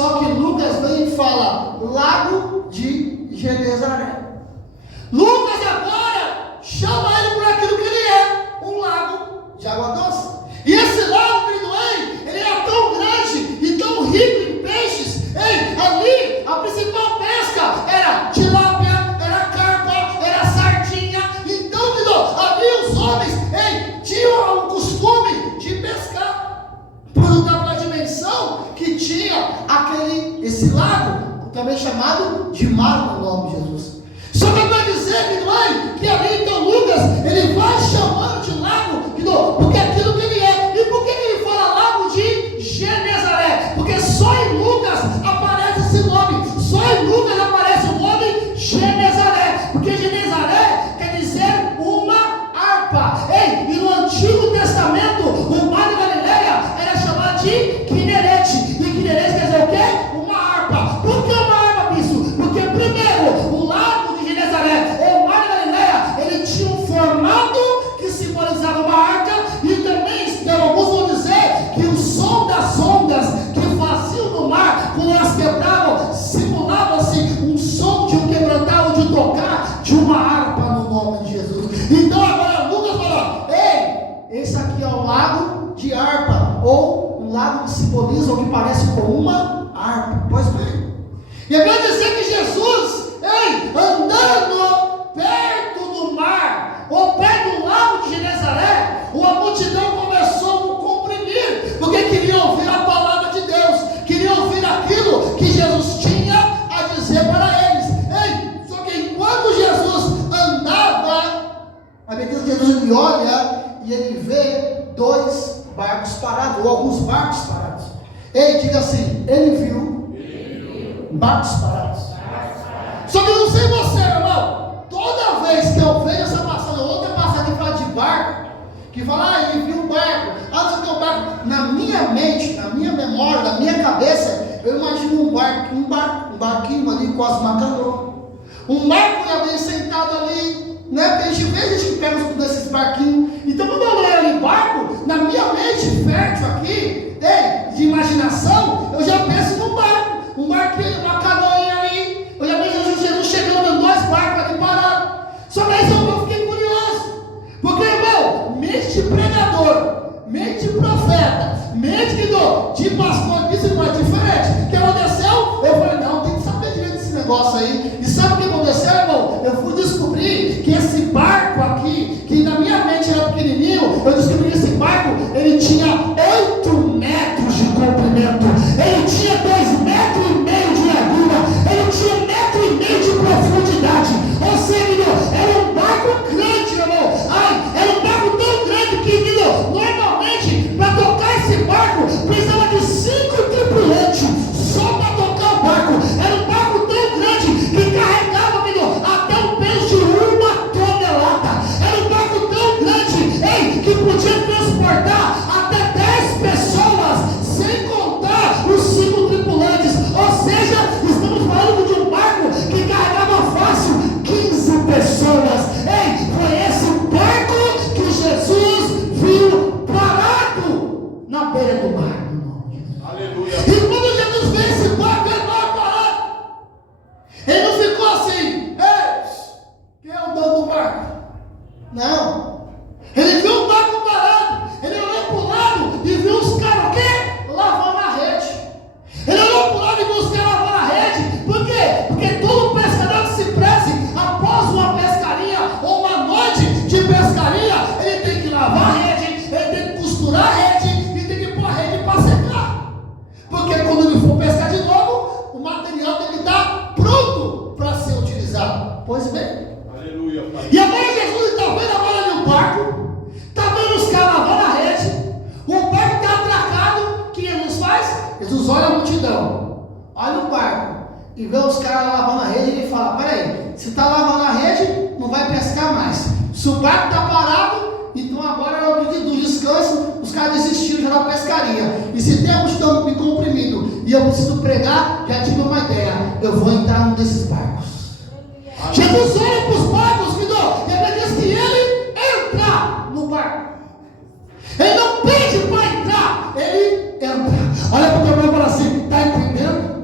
Só que Lucas vem e fala Lago de Genezaré. Lucas agora chama ele por aquilo que ele é, um lago de água doce. E esse lago, querido, ele é tão grande e tão rico em peixes. Ali a principal pesca era tilápia, era carpa, era sardinha. Então, querido, ali os homens tinham o costume de pescar, por da dimensão que tinha esse lago, também chamado de mar no nome de Jesus. Só que vai dizer, querido, que ali então Lucas, ele vai chamando de lago, querido, porque é aquilo que ele é. E por que ele fala lago de Genezaré? Porque só em Lucas aparece esse nome, só em Lucas aparece o nome Genezaré, porque Genezaré quer dizer uma harpa. E no Antigo Testamento, o mar de Galileia era chamado de Quinerete, e Quinerete quer dizer o quê? Uma harpa. Por que uma harpa, bispo? Porque primeiro, o lago de Genezaré, o mar de Galileia, ele tinha um formato que simbolizava uma arca, e também, alguns vão dizer que o som das ondas que faziam no mar, quando elas quebravam, simulava-se um som de um quebrantar ou de tocar de uma harpa no nome de Jesus. Então agora Lucas fala, esse aqui é o lago de harpa, ou um lago que simboliza ou que parece com uma harpa. Pois bem, e é para dizer que Jesus, andando perto do mar, ou perto do lago de Genezaré, uma multidão começou a comprimir, porque queria ouvir a palavra de Deus, queria ouvir aquilo que Jesus tinha a dizer para eles. Só que enquanto Jesus andava, a medida que Jesus ele olha e ele vê dois barcos parados, ou alguns barcos parados. Diga assim, ele viu barcos parados. Só que eu não sei você, irmão, toda vez que eu vejo essa passagem, outra passagem que fala de barco, que fala, ele viu um barco, não sei o que é um barco, na minha mente, na minha memória, na minha cabeça, eu imagino um barquinho ali com as macaronas, um barco ali sentado ali, né? Porque a gente vê gente que pega um desses barquinhos. Então quando eu leio ali barco, na minha mente fértil aqui, de imaginação, eu já penso num barco, um barquinho, uma canoinha ali, eu já vejo Jesus chegando em dois barcos ali parados. Só que aí eu fiquei curioso, porque, irmão, mente de pregador, mente de profeta, mente de pastor, isso não é diferente. O que aconteceu? Eu falei, não, tem que saber direito desse negócio aí. E sabe o que aconteceu, irmão? Eu fui descobrir que esse barco aqui, que na minha mente era pequenininho, eu descobri que esse barco, ele tinha 8 metros de comprimento, ele tinha 2,5 metros de largura, ele tinha 1,5 metros de profundidade. Ou seja, era um barco grande, irmão. Era um barco tão grande que, normalmente, para tocar esse barco, precisava de 5 tripulantes só para tocar o barco. Era um barco tão grande que carregava, até um peso de 1 tonelada. Era um barco tão grande, que podia transportar até 10 pessoas, sem contar os 5 tripulantes. Ou seja, estamos falando de um barco que carregava fácil 15 pessoas. Foi esse barco que Jesus viu parado na beira do mar. Aleluia. E quando Jesus vê esse barco, ele vai parado. Ele não ficou assim, quem é o dono do barco? Não. Ele viu o barco parado, ele olhou para o lado e viu os caras o quê? Lavando a rede. Ele olhou para o lado e viu os caras lavando a rede. Por quê? Porque todo pescador que se preze após uma pescaria ou uma noite de pescaria, ele tem que lavar a rede, ele tem que costurar a rede e tem que pôr a rede para secar. Porque quando ele for pescar de novo, o material tem que estar pronto para ser utilizado. Pois bem. Aleluia, Pai. E agora Jesus está vendo agora no barco, está vendo os caras lavando a rede, o barco está atracado. O que Jesus faz? Jesus olha a multidão, olha o barco e vê os caras lavando a rede e ele fala, peraí, se está lavando a rede, não vai pescar mais. Se o barco está parado, então agora é o pedido do descanso, os caras desistiram já da pescaria. E se tem a multidão me comprimindo e eu preciso pregar, já tive uma ideia, eu vou entrar num desses barcos. Jesus olha para os barcos, e ele diz que ele entra no barco. Ele não pede para entrar, ele entra. Olha para o teu irmão e fala assim, está entendendo?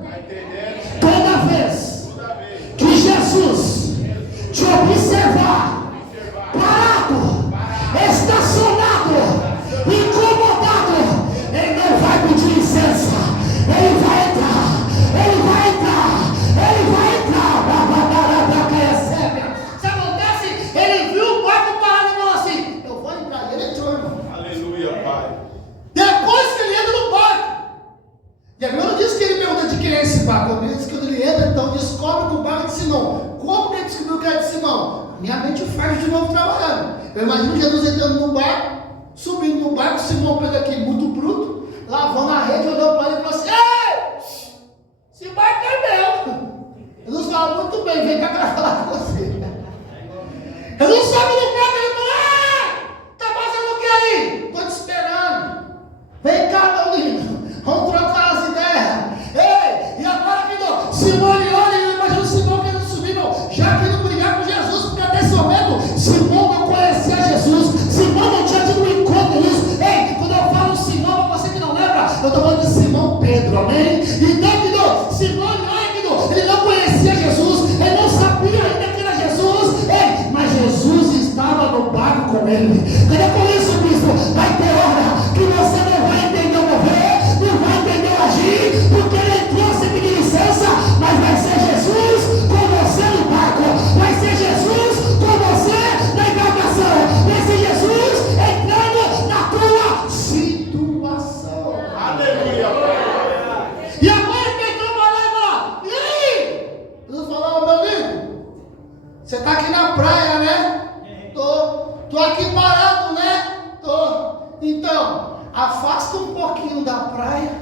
barco. A Bíblia diz que quando ele entra, então descobre que o barco é de Simão. Como que ele descobriu que era de Simão? Minha mente faz de novo trabalhando. Eu imagino Jesus entrando no barco, subindo no barco, Simão pega aqui muito bruto, lavando a rede, olhou para ele e falou assim: ei, esse barco é meu. Jesus fala: muito bem, vem cá para falar com você. Jesus sobe no barco e ele fala: tá fazendo o que aí? Estou te esperando. Vem cá, meu lindo, vamos trocar as ideias. Ei, e agora que não, Simão olha e imagina o Simão querendo subir, não, já querendo brigar com Jesus, porque até esse momento Simão não conhecia Jesus, Simão não tinha tido um encontro com isso. Ei, quando eu falo Simão, para você que não lembra, eu estou falando de Simão Pedro, amém? Então, que Simão ele não conhecia Jesus, ele não sabia ainda que era Jesus. Ei, mas Jesus estava no barco com ele. Cadê com isso, bispo? Vai ter hora que você não vai entender o mover, não vai entender o agir, porque ele entrou sem pedir licença, mas vai ser Jesus com você no barco, vai ser Jesus com você na embarcação, vai ser Jesus entrando na tua situação. Aleluia. E agora Pedro vai lá e fala: e aí? Jesus falou: meu amigo, você está aqui na praia, né? Tô aqui parado, né? Tô. Então, afasta um pouquinho da praia.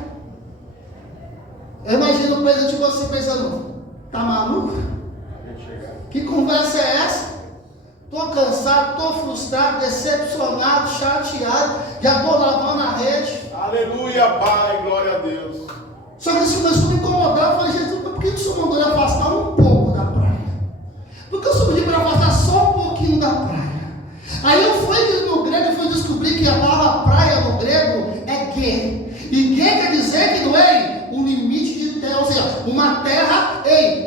Eu imagino o Pedro de você pensando: tá maluco? Que conversa é essa? Estou cansado, estou frustrado, decepcionado, chateado, já estou lavando a rede. Aleluia, Pai, glória a Deus. Só que isso começou a me incomodar. Eu falei: Jesus, por que o Senhor mandou eu afastar um pouco da praia? Por que o Senhor pediu para afastar só um pouquinho da praia? Aí eu fui no grego e fui descobrir que a palavra praia no grego é guê. E guê quer dizer que não é um limite de terra, ou seja, uma terra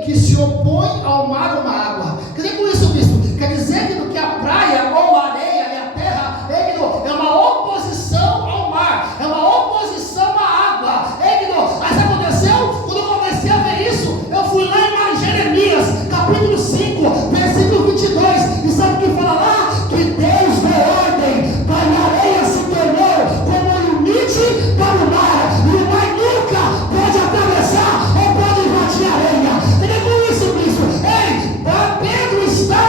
que se opõe ao mar ou uma água. Quer dizer com isso, bispo? Quer dizer que a praia ou a areia e a terra é uma oposição ao mar, é uma oposição à água. Mas aconteceu, quando eu comecei a ver isso, eu fui lá em Jeremias, capítulo 5, versículo 22, e sabe o que fala lá? Que Deus deu ordem para a areia se tornou como um limite para o mar, e o mar nunca pode atravessar ou pode invadir a areia. Entendeu com isso, Cristo? Ei, Pedro está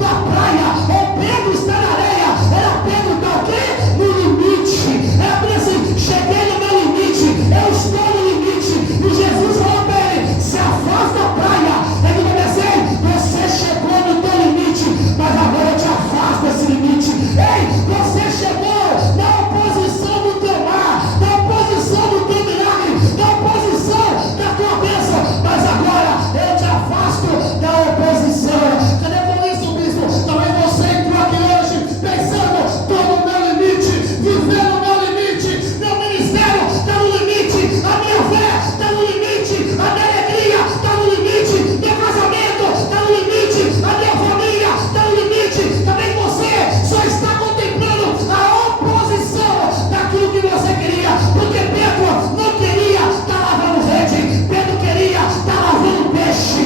na praia, ou Pedro está na areia, era Pedro está o quê? No limite. Era por assim: cheguei no meu limite, eu estou no limite. E Jesus falou para ele: se afasta da praia. Ele comecei: você chegou no teu limite, mas agora eu te afasto desse limite. Ei, você chegou na oposição do teu mar, na oposição do teu milagre, na oposição da tua bênção, mas agora eu te afasto da oposição. Cadê com isso, bispo? Talvez você entrou aqui hoje pensando: estou no meu limite, vivendo no meu limite, meu ministério está no limite, a minha fé está no limite, a minha alegria está no limite, meu casamento está no limite, a minha família está no limite. Também você só está contemplando a oposição daquilo que você queria, porque Pedro não queria estar lavando rede, Pedro queria estar lavando peixe.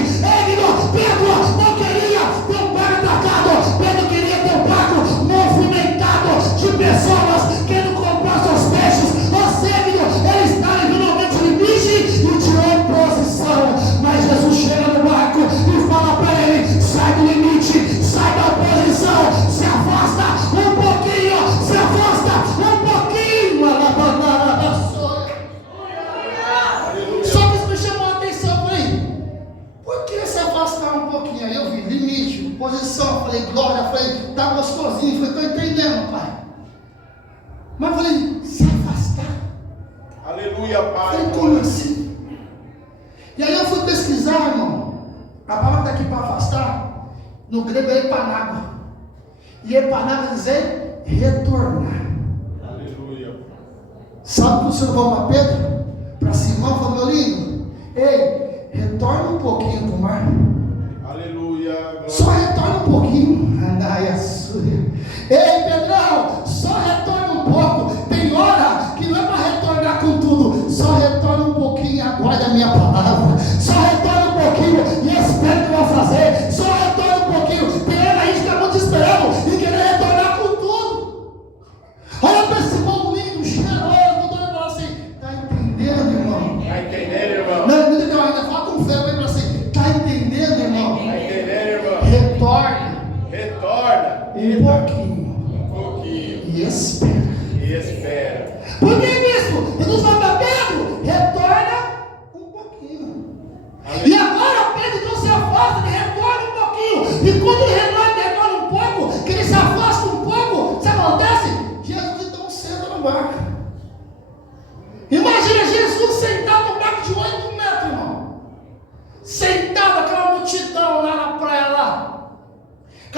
Pedro não queria ter um barco atracado, Pedro queria ter um barco movimentado de pessoas querendo comprar seus peixes. Você, ele está literalmente no limite e de oposição. Mas Jesus chega no barco e fala para ele: sai do limite, sai da oposição, se afasta um pouquinho, se afasta um pouquinho. Só que isso me chamou a atenção. Eu falei: por que se afastar um pouquinho? Aí eu vi limite, posição, falei: glória, falei: tá gostosinho, falei: tô entendendo, pai. Mas falei: se afastar? Aleluia, Pai. Falei: como assim? E aí eu fui pesquisar, irmão. A palavra está aqui para afastar, no grego é epanágua. E epanágua quer dizer retornar. Aleluia. Sabe o que o Senhor falou para Pedro? Para Simão, falou: meu lindo, ei, retorna um pouquinho para o mar. Aleluia. Só retorna um pouquinho. Ei, Pedrão, só retorna um pouco. Tem hora que não é para retornar com tudo. Só retorna um pouquinho e aguarda a minha palavra. Só retorna um pouquinho e espera que eu vou fazer. Só retorna um pouquinho. Tem hora a gente está muito esperando e querer retornar com tudo. Olha para esse irmão lindo, cheiroso. Eu estou falando assim: está entendendo, irmão? Está entendendo, irmão? Não entendeu ainda?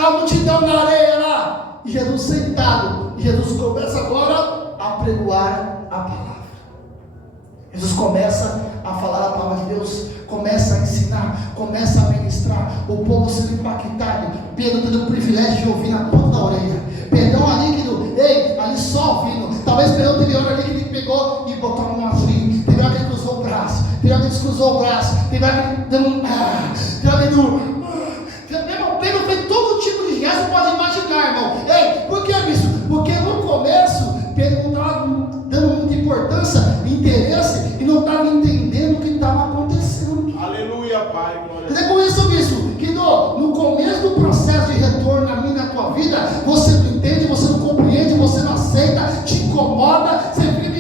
aquela multidão na areia lá, e Jesus sentado, e Jesus começa agora a pregoar a palavra. Jesus começa a falar a palavra de Deus, começa a ensinar, começa a ministrar, o povo sendo impactado, Pedro tendo o privilégio de ouvir na ponta da orelha, Pedrão ali ali só ouvindo, talvez Pedrão teve hora ali que ele pegou e botou a mão assim, teve hora que ele cruzou o braço, teve hora que ele descruzou o braço, teve hora que ele deu teve hora que ele Pedro fez todo tipo de gesto, pode imaginar, irmão. Por que isso? Porque no começo Pedro não estava dando muita importância, interesse, e não estava entendendo o que estava acontecendo. Aleluia, Pai. É com isso, que no começo do processo de retorno na minha e na tua vida, você não entende, você não compreende, você não aceita, te incomoda, você fica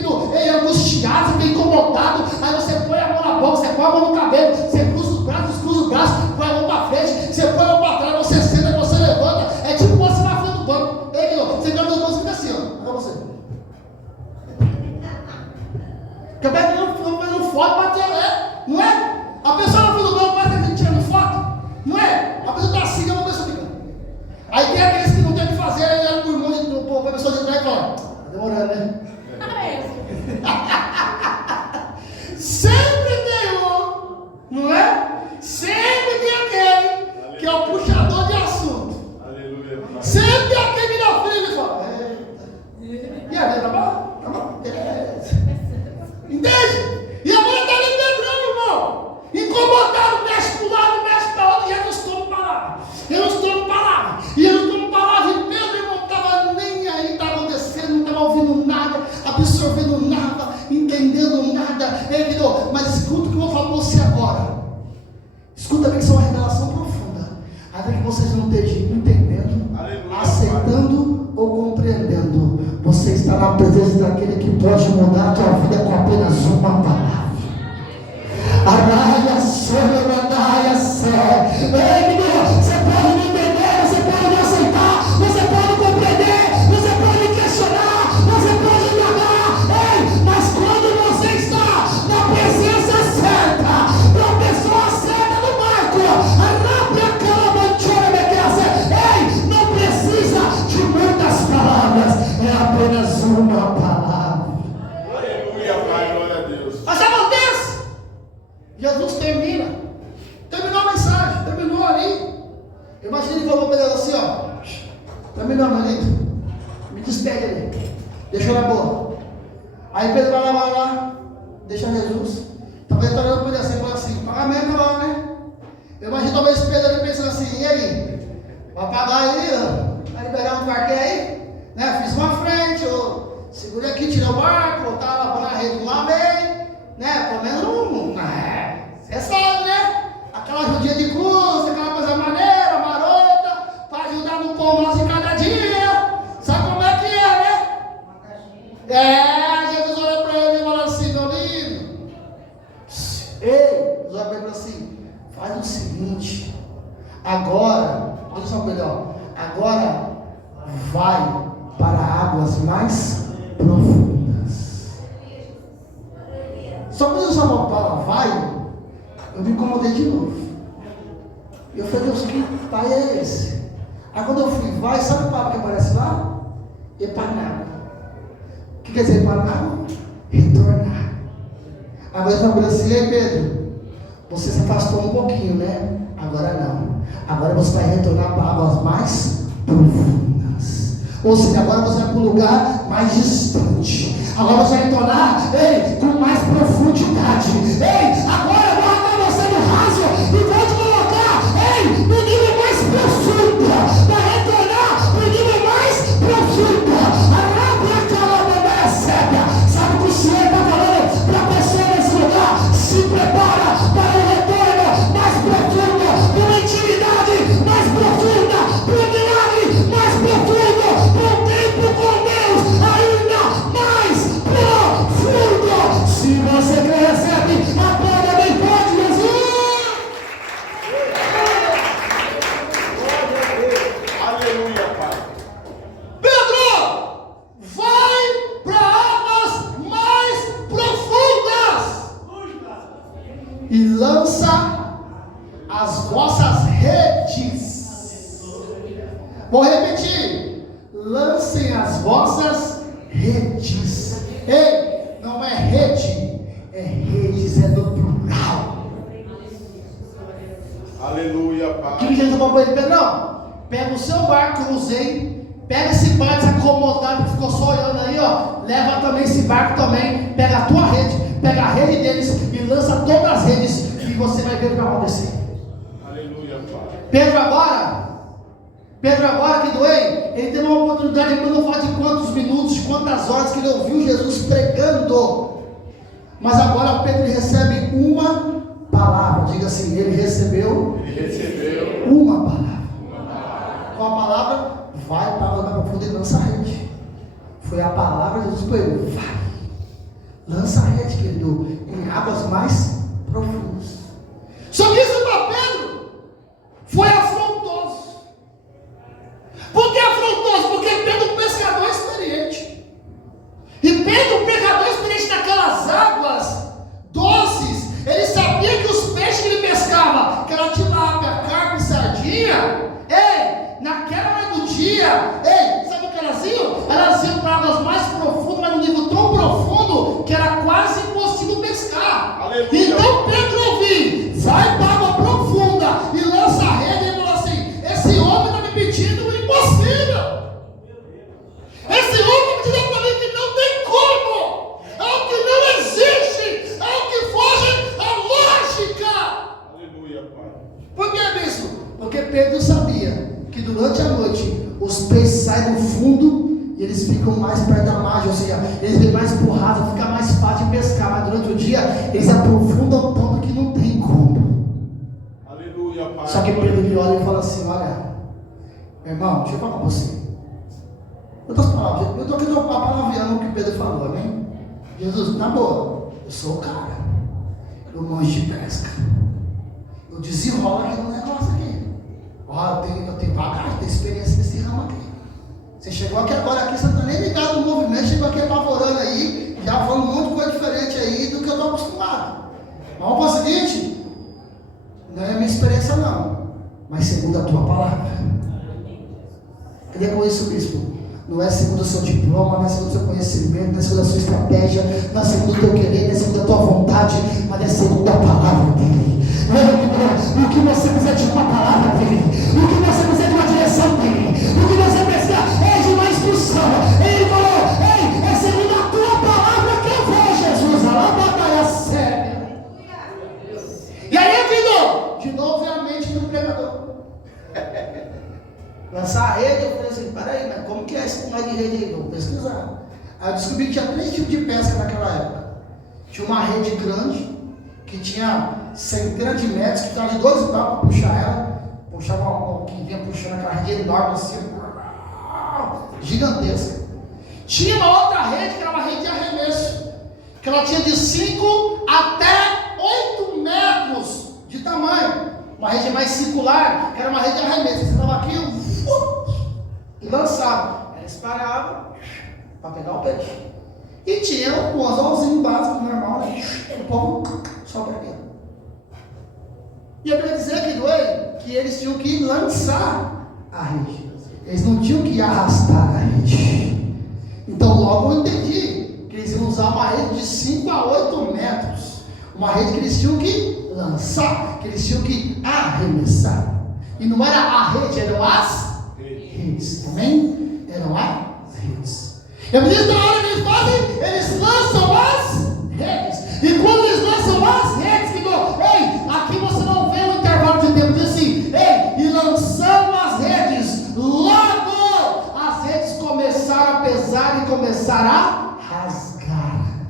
angustiado, você fica incomodado, aí você põe a mão na boca, você põe a mão no cabelo, você cruza os braços, põe a mão para frente, você põe a mão para trás, você senta, você levanta, é tipo você na frente do banco, você dá duas mãos e fica assim, ó, pra você. Porque eu pego fazendo foto para tirar, não é? A pessoa na frente do banco parece que está tirando foto, não é? A pessoa está assim, a pessoa fica. Aí tem aqueles que não tem o que fazer, aí olha pro irmão, para a pessoa de trás e fala, tá demorando, né? Sempre tem um, não é? Sempre tem aquele que é o puxador de assunto. Aleluia. Sempre tem aquele que dá frio e fala, e aí, tá bom? Tá bom? Entende? E agora está ali lembrando, irmão. Incomodado, mexe para o lado, mexe para o outro, e eu não estou no palavra. E eu não estou no palavra. E Pedro, irmão, não estava nem aí, estava acontecendo, não estava ouvindo nada, absorvendo nada, entendendo nada. Mas escuta o que eu vou falar para você agora. Escuta bem que isso é uma revelação profunda. Até que vocês não estejam entendendo, aleluia, aceitando ou compreendendo. Você está na presença daquele que pode mudar a tua vida com apenas uma palavra. Araia, Araia, você pode me entender, você pode me aceitar, você pode compreender, você pode questionar, você pode indagar, mas quando você está na presença certa, na pessoa certa do barco, não precisa de muitas palavras, é apenas uma palavra. Aleluia, Pai, glória a Deus. Mas acontece, Jesus terminou a mensagem, terminou ali. Imagina ele falou para ele assim, ó, terminou, meu lindo, me despede ali, deixa na boa. Aí Pedro vai lá, deixa Jesus. Talvez ele está olhando para ele assim, fala assim, pagamento lá, né? Eu imagino talvez Pedro ali pensando assim, e aí? Vai pagar aí, vai liberar um parque aí? Né? Fiz uma frente, eu segurei aqui, tirei o barco, eu estava lavando a rede lá, bem, né? Pelo menos você sabe, né? Aquela ajudinha de cruz, aquela coisa maneira, marota, para ajudar no pão nosso de cada dia. Sabe como é que é, né? Jesus olha para ele e fala assim, meu lindo. Jesus olha para ele e fala assim, faz o seguinte, agora, olha só melhor, agora vai para águas mais profundas. Só quando eu só uma palavra vai, eu me incomodei de novo. Eu falei, Deus, que pai é esse? Aí quando eu fui, vai, sabe o papo que aparece lá? Epanágua. O que quer dizer epanágua? Retornar. Agora eu falei assim, ei Pedro, você se afastou um pouquinho, né? Agora não. Agora você vai retornar para águas mais profundas. Ou seja, agora você vai para um lugar mais distante. Agora você vai retornar com mais profundidade. Agora eu vou arrancar você no raso e vou te colocar no nível mais profundo. Vai retornar no nível mais profundo. Sabe o que o Senhor está falando para a pessoa nesse lugar? Se prepara para o retorno mais profundo, para uma intimidade mais profunda, para um milagre mais profundo, para um tempo com Deus ainda mais profundo. Se você recebe, aplauda bem forte, Jesus. Aleluia, Pai. Pedro, vai para águas mais profundas e lança as vossas redes Vou repetir. Lancem as vossas redes. Ei, não é rede, é redes, é no plural. Aleluia, Pai. O que Jesus falou para ele? Pedrão, pega o seu barco que eu usei, pega esse barco desacomodado que ficou só olhando aí, ó. Leva também esse barco também, pega a tua rede, pega a rede deles e lança todas as redes e você vai ver o que vai acontecer. Aleluia, Pai. Pedro agora que doei, ele teve uma oportunidade, eu não falo de quantos minutos, de quantas horas que ele ouviu Jesus pregando. Mas agora Pedro recebe uma palavra. Diga assim, ele recebeu uma palavra. Qual a palavra? Vai para o lugar profundo e lança a rede. Foi a palavra de Jesus para ele. Vai, lança a rede, querido, em águas mais profundas. Só que isso para Pedro foi afrontoso. Por que afrontoso? Porque Pedro é um pescador experiente. E Pedro, um pescador experiente naquelas águas doces, ele sabia que os peixes que ele pescava, que era tilápia, carpe e sardinha, naquela hora do dia, sabe o que elas iam? Elas iam para águas mais profundas, mas num nível tão profundo que era quase impossível pescar. Aleluia. Então Pedro ouviu, vai para a água profunda e lança a rede. E falou assim: esse homem está me pedindo o impossível. Esse homem está dizendo para mim que não tem como, é o que não existe, é o que foge à lógica. Aleluia, Pai. Por que, bispo? Porque Pedro sabia que durante a noite os peixes saem do fundo e eles ficam mais perto da margem, ou seja, eles vêm mais empurrados, fica mais fácil de pescar, mas durante o dia eles aprofundam tanto que não tem como. Aleluia, Pai. Só que Pedro me olha e fala assim: olha, meu irmão, deixa eu falar com você. Eu estou aqui palavreando o que Pedro falou, amém? Jesus, na boa, eu sou o cara, eu manjo de pesca, eu desenrolo aqui no negócio aqui. Ó, eu tenho bagagem, tenho experiência nesse ramo aqui. Você chegou aqui agora, aqui, você não está nem ligado no movimento, chegou aqui apavorando aí, já falando um monte de coisa diferente aí do que eu estou acostumado. Mas vamos para o seguinte: não é a minha experiência não, mas segundo a tua palavra. Cadê com isso, bispo? Não é segundo o seu diploma, não é segundo o seu conhecimento, não é segundo a sua estratégia, não é segundo o teu querer, não é segundo a tua vontade, mas é segundo a palavra dele. O que você precisa de uma palavra dele, o que você precisa de uma direção dele, o que você precisa de uma instrução. Ele falou: é segundo a tua palavra que eu vou, Jesus. A batalha séria. E aí, querido, de novo vem a mente do pregador. Lançar a rede, eu falei assim: peraí, mas como que é esse negócio de rede aí? Vou pesquisar. Aí eu descobri que tinha 3 tipos de pesca naquela época. Tinha uma rede grande, que tinha centenas de metros, que estava de 2 pau para puxar ela. Puxava uma que vinha puxando aquela rede enorme assim, gigantesca. Tinha uma outra rede, que era uma rede de arremesso, que ela tinha de 5 até 8 metros de tamanho. Uma rede mais circular, que era uma rede de arremesso. Você estava aqui e lançava. Ela disparava para pegar o peixe. E tinha um anzolzinho básico, normal, né? O povo só para aqui. E eu queria dizer que eles tinham que lançar a rede. Eles não tinham que arrastar a rede. Então logo eu entendi que eles iam usar uma rede de 5 a 8 metros. Uma rede que eles tinham que lançar, que eles tinham que arremessar. E não era a rede, eram as redes. Amém? Eram as redes. E a medida da hora que eles fazem, eles lançam as redes. E quando eles lançam as redes, aqui você não vê um intervalo de tempo, diz assim: e lançando as redes, logo as redes começaram a pesar e começaram a rasgar.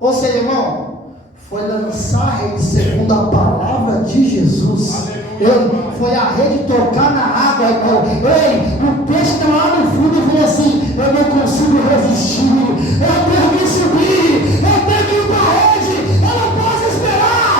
Ou seja, irmão, foi lançar a rede segundo a palavra de Jesus. Foi a rede tocar na água, irmão. O peixe está lá no fundo e falou assim: eu não consigo resistir, eu tenho que subir, eu tenho que ir para a rede, eu não posso esperar.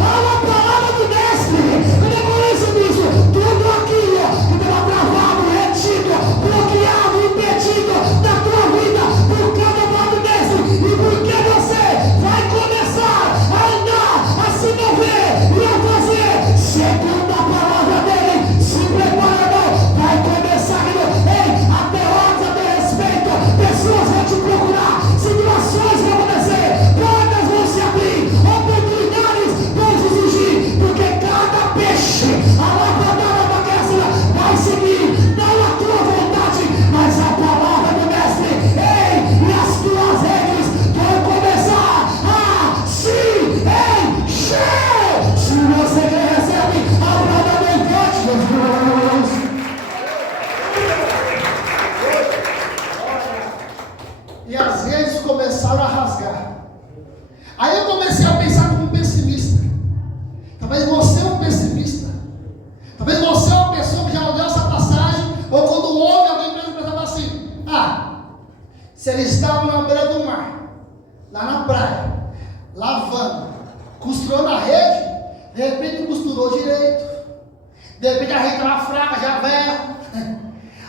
Há uma palavra do mestre. Eu não conheço isso. Tudo aquilo que estava travado, retido, bloqueado, impedido da tua vida, por causa da palavra do mestre. E porque você vai começar a andar, a se mover e a fazer segundo a palavra dele. Se prepara, irmão, costurou na rede, de repente não costurou direito. De repente a rede estava fraca, já velha.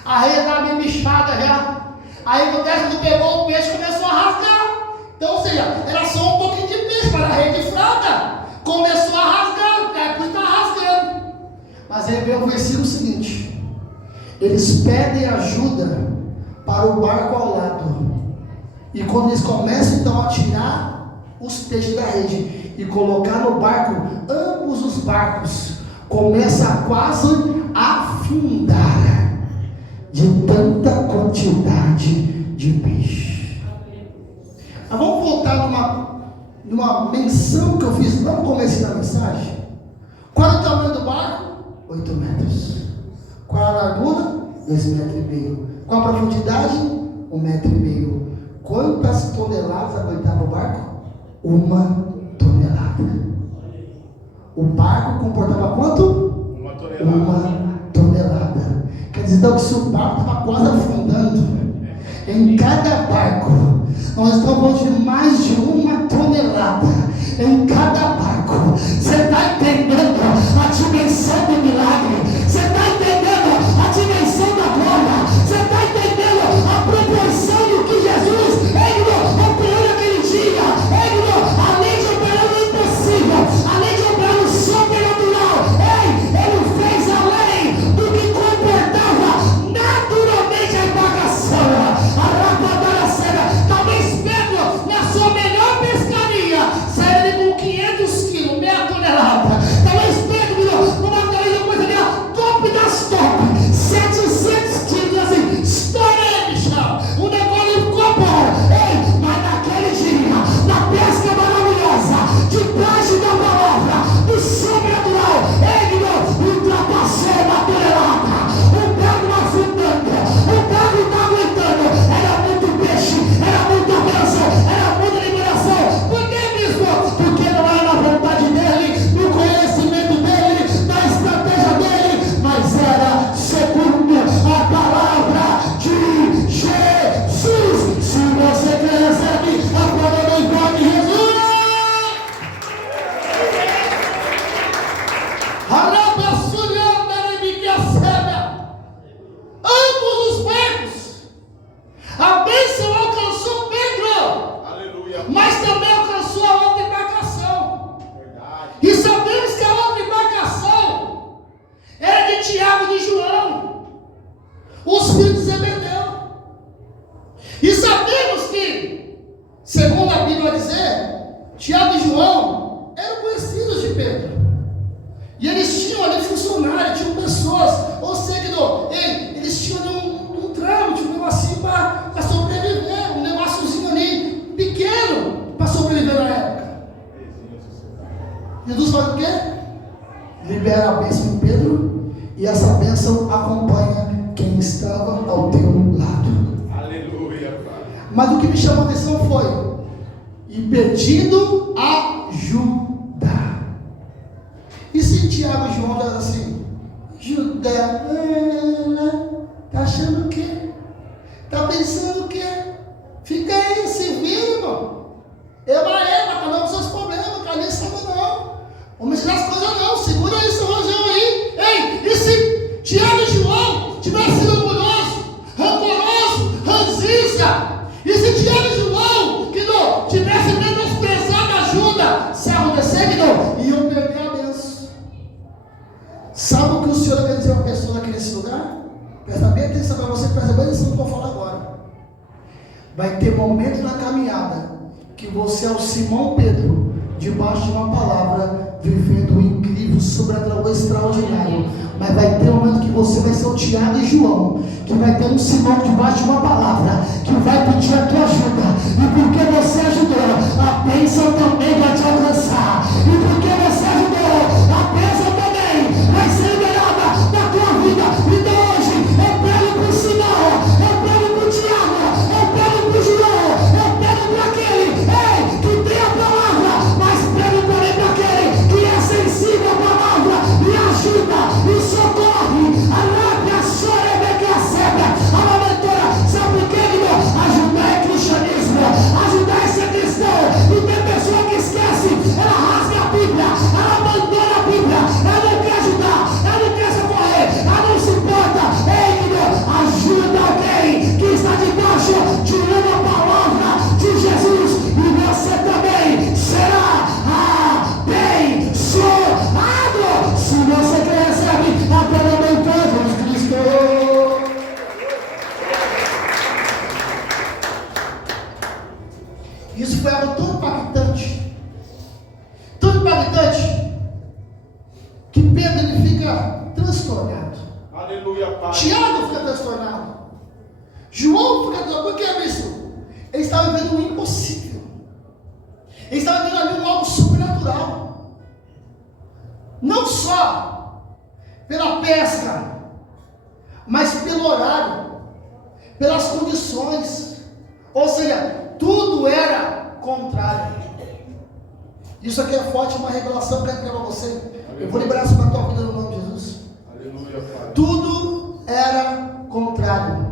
A rede estava bem bichada já. Aí acontece que pegou o peixe e começou a rasgar. Então, ou seja, era só um pouquinho de peixe, para a rede fraca. Começou a rasgar, por isso estava rasgando. Mas aí veio o versículo seguinte: eles pedem ajuda para o barco ao lado. E quando eles começam então a tirar os peixes da rede e colocar no barco, ambos os barcos começam a quase afundar de tanta quantidade de peixe. Mas vamos voltar numa menção que eu fiz lá no começo da mensagem. Qual é o tamanho do barco? 8 metros. Qual a largura? 2,5 metros. Qual a profundidade? 1,5 metro. Quantas toneladas aguentava o barco? 1 tonelada. O barco comportava quanto? 1 tonelada. 1 tonelada. Quer dizer então que se o barco estava quase afundando, em cada barco nós estamos falando de mais de 1 tonelada. Em cada barco. Você está entendendo a dimensão do milagre? Você está entendendo a dimensão da glória? Você está entendendo a proporção do que Jesus operou naquele dia? Além de operar no impossível, além de operar no sobrenatural, ele fez além do que comportava naturalmente a embarcação. A rapadura cega, talvez Pedro, na sua melhor pescaria, saiu com 500 quilos, meia tonelada. Talvez Pedro, numa tarefa coisa ali, top das top, 700 quilos, assim, estoura bichão. O negócio ficou bom. Mas naquele dia, na pesca maravilhosa, debaixo da palavra, do sobrenatural, ele ultrapassou uma tonelada. O barco afundando, o barco não aguentando. Era muito peixe, era muita bênção, era muita liberação. Por que, bispo? Porque não era na vontade dele, no conhecimento dele, na estratégia dele, mas era segundo a palavra de Jesus. Se você quer recebe, aplauda em nome de Jesus. Ambos os barcos, a bênção alcançou Pedro, Aleluia. mas também alcançou a outra embarcação. Verdade. E sabemos que a outra embarcação era de Tiago e de João, os filhos de Zebedeu. E sabemos que, segundo a Bíblia vai dizer, Tiago e João eram conhecidos de Pedro. E eles tinham ali funcionários, tinham pessoas, ou seja, eles tinham ali um trâmite, um negocinho para sobreviver, um negóciozinho ali pequeno para sobreviver na época. Jesus faz o quê? Libera a bênção em Pedro, e essa bênção acompanha quem estava ao teu lado. Aleluia, Pai. Mas o que me chamou a atenção foi e pedindo ajuda. E se Tiago e João eram assim, Judá, tá achando o quê? Tá pensando o quê? Fica aí, se vira, irmão. Cada um com seus problemas, cara, nem sabe não. Vamos tirar as coisas não, segura aí, seu rojão aí. E se Tiago e João tivessem sido orgulhoso, rancoroso, ranziza, e se Tiago e João, que não tivessem menosprezado a ajuda, se acontecer, que não, iam perder a bênção. Sabe o que o Senhor quer dizer a uma pessoa aqui nesse lugar? Presta bem atenção para você, presta bem atenção no que eu vou falar agora. Vai ter momentos na caminhada que você é o Simão Pedro, debaixo de uma palavra, vivendo o incrível, sobrenatural, extraordinário. Mas vai ter um momento que você vai ser o Tiago e João, que vai ter um Simão debaixo de uma palavra, que vai pedir a tua ajuda. E porque você ajudou, a bênção também vai te alcançar. E porque você ajudou, a bênção também vai ser liberada na tua vida. Então hoje, eu pego para o Simão, eu pego para o Tiago, eu pego para o João, eu pego para aquele que tem a palavra, mas pego também para aquele que é sensível à palavra e ajuda e socorre. A lábia chora e vem que a cebra. A mentora, sabe por quê, irmão? Ajudar é cristianismo, ajudar é ser cristão. E tem pessoa que esquece, é parabéns para Jesus Cristo. Isso foi algo tão impactante, que Pedro ele fica transtornado. Aleluia, Pai. Tiago fica transtornado. João fica transtornado. Por que isso? Ele estava vendo o impossível. Ele estava vendo ali algo sobrenatural. Não só pela pesca, mas pelo horário, pelas condições. Ou seja, tudo era contrário. Isso aqui é forte, uma revelação que eu quero entregar para você. Eu vou liberar isso para a tua vida no nome de Jesus. Aleluia, Pai. Tudo era contrário,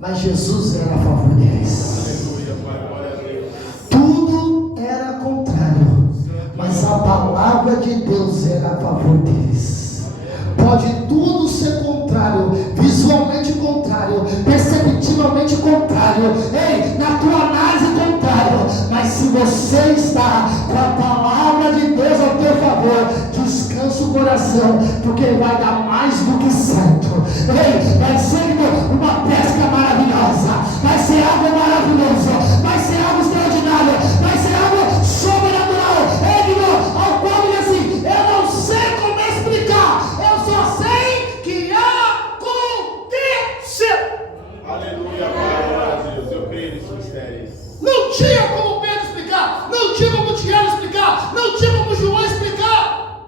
mas Jesus era a favor deles. Aleluia, Pai. Glória a Deus. Tudo era contrário, mas a palavra de Deus era a favor deles. Pode tudo ser contrário, visualmente contrário, perceptivelmente contrário, ei, na tua análise contrário, mas se você está com a palavra de Deus ao teu favor, descansa o coração, porque ele vai dar mais do que certo. Ei, vai ser uma pesca maravilhosa, vai ser algo maravilhoso, vai ser algo extraordinário, vai ser algo sobrenatural. Ei, ao qual ele assim, eu não sei como explicar, eu só sei que aconteceu. Aleluia, Pai. Glória a Deus. Eu creio nesses mistérios. Não tinha como Pedro explicar, não tinha como Tiago explicar, não tinha como João explicar,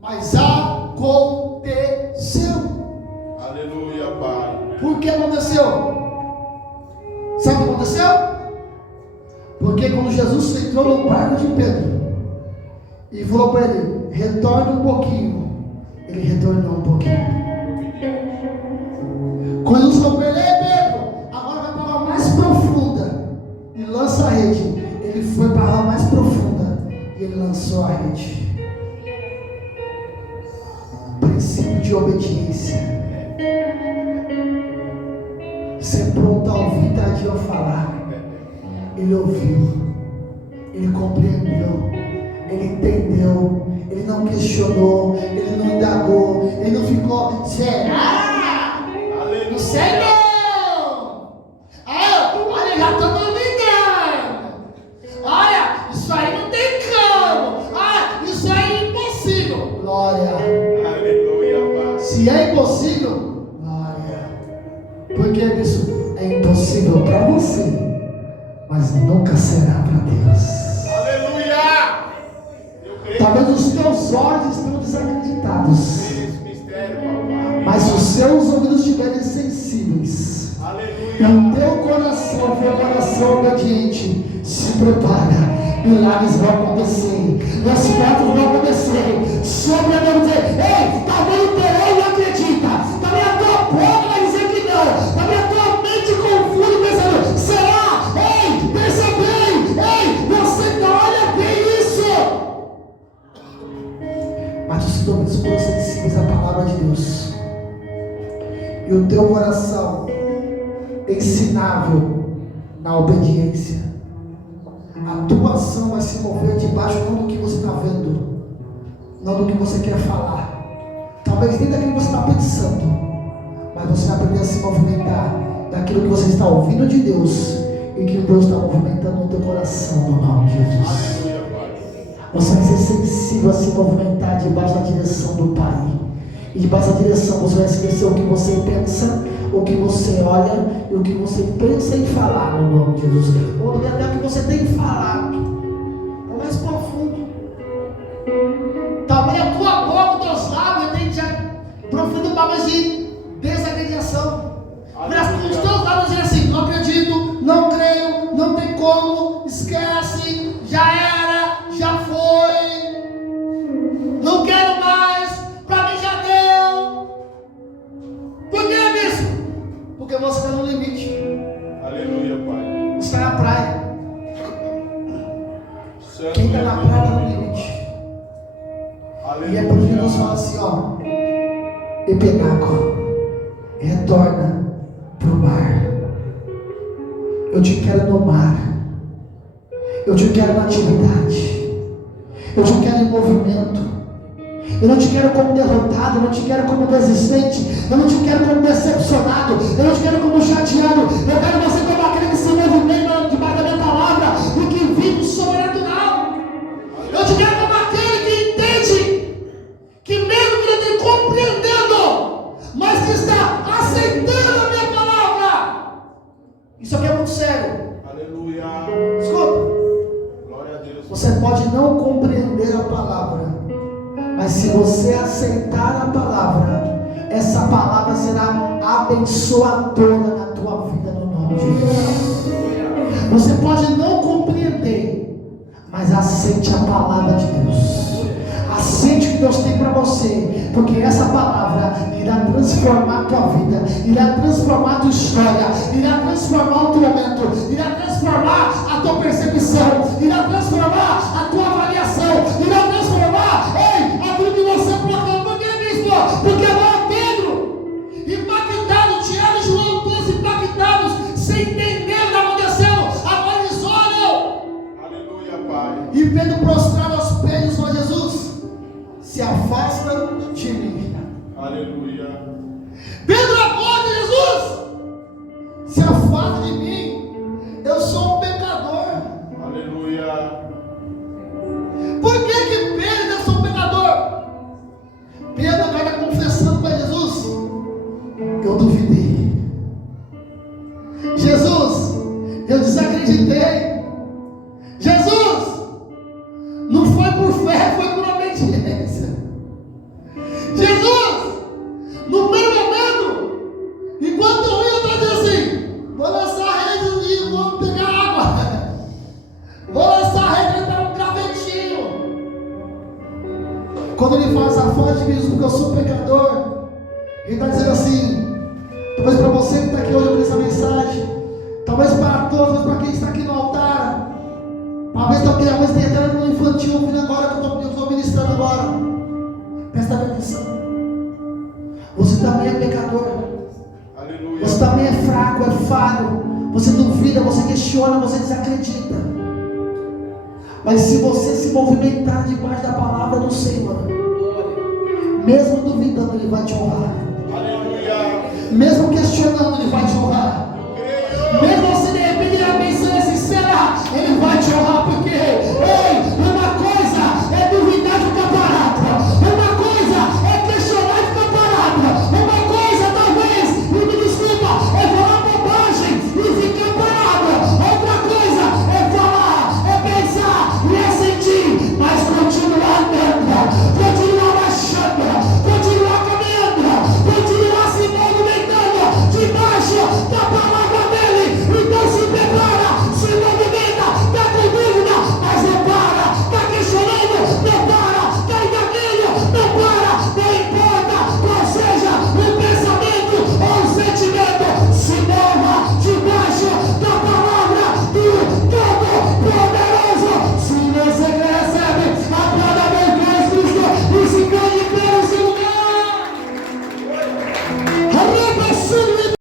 mas aconteceu. Aleluia, Pai. Por que aconteceu? Sabe o que aconteceu? Porque quando Jesus entrou no barco de Pedro e falou para ele, retorne um pouquinho, ele retornou um pouquinho. Quando Jesus falou para ele, Pedro, agora vai para a água mais profunda e lança a rede. Ele foi para a água mais profunda e ele lançou a rede. Princípio de obediência. Ser pronto a ouvir, tardio a falar. Ele ouviu, ele compreendeu, ele entendeu, ele não questionou, ele não indagou, ele não ficou, será? Não sei não. Olha, já estou duvidando. Olha, isso aí não tem como. Olha, isso aí é impossível. Glória. Aleluia, Pai. Se é impossível, glória. Porque isso é impossível para você, mas nunca será para Deus. Aleluia. Eu creio Talvez os teus olhos estão desacreditados, nesse mistério, Papai. mas os seus ouvidos estiverem sensíveis, e Aleluia. o teu coração for um coração obediente, se prepara. Milagres vão acontecer, as portas vão acontecer. Sobre a Deus dizer, ei, talvez o teu olho não acredita, talvez a tua boca vai dizer que não, talvez a tua mente confunde pensando, será? Ei, percebei, ei, você não olha bem isso. Mas os teus ouvidos foram sensíveis à palavra de Deus, e o teu coração ensinável na obediência, a tua ação vai se mover debaixo não do que você está vendo, não do que você quer falar, talvez nem daquilo que você está pensando, mas você vai aprender a se movimentar daquilo que você está ouvindo de Deus e que Deus está movimentando no teu coração, no nome de Jesus. Aleluia, Pai. Você vai ser sensível a se movimentar debaixo da direção do Pai, e debaixo da direção você vai esquecer o que você pensa, o que você olha e o que você pensa em falar, no nome de Jesus, ou até o que você tem falado, o mais profundo. Talvez a tua boca, os teus lábios tenham te proferido palavras de desacreditação, mas os teus lábios dizem assim, não acredito, não creio, não tem como, esquece, já era, já foi, não quero mais, para mim já deu. Por que é isso? Porque você está no limite. Aleluia, Pai. Você está na praia. Santo Quem está na praia está no Deus. limite. E é por isso que Deus fala assim, ó, Epenaco, retorna para o mar. Eu te quero no mar. Eu te quero na atividade. Eu te quero em movimento. Eu não te quero como derrotado, eu não te quero como desistente, eu não te quero como decepcionado, eu não te quero como chateado. Eu quero você como aquele que se movimenta debaixo da minha palavra e que vive o sobrenatural. Eu te quero como aquele que entende que mesmo que não esteja compreendendo, mas que está aceitando a minha palavra. Isso aqui é muito sério. Aleluia. Escuta. Glória a Deus. Você pode não compreender a palavra, mas se você aceitar a palavra, essa palavra será abençoadora na tua vida, no nome de Jesus. Você pode não compreender, mas aceite a palavra de Deus. Aceite o que Deus tem para você, porque essa palavra irá transformar a tua vida, irá transformar a tua história, irá transformar o teu momento, irá transformar a tua percepção, irá transformar a tua avaliação, irá transformar, aquilo que você proclamou. Por que, bispo? Porque lá Pedro, impactado, Tiago e João, todos impactados, sem entender o que está acontecendo, agora eles olham. Aleluia, Pai. E Pedro, prostrado aos pés de Jesus, se afasta de mim. Aleluia. Pedro acorda, Jesus, se afasta de mim, eu sou um pecador. Aleluia. Por que Pedro é um pecador? Pedro agora está confessando para Jesus: eu duvidei, Jesus, eu desacreditei, Jesus, não foi por fé, foi por obediência. Jesus, no primeiro momento, enquanto eu ia, eu estava dizendo assim: vou lançar a rede e vou pegar água, vou lançar a rede e dar um gravetinho. Quando ele faz a fonte de Jesus, porque eu sou pecador, ele está dizendo assim: talvez para você que está aqui hoje ouvindo essa mensagem, talvez para todos, para quem está aqui no altar, talvez tenha entrado no infantil ouvindo agora, que eu estou ministrando agora. Presta atenção. Você também é pecador. Aleluia. Você também é fraco, é falho. Você duvida, você questiona, você desacredita. Mas se você se movimentar debaixo da palavra do Senhor, mesmo duvidando, Ele vai te honrar. Aleluia. Mesmo questionando, Ele vai te honrar. Mesmo você de repente abençoando sincera, Ele vai te honrar, porque ei,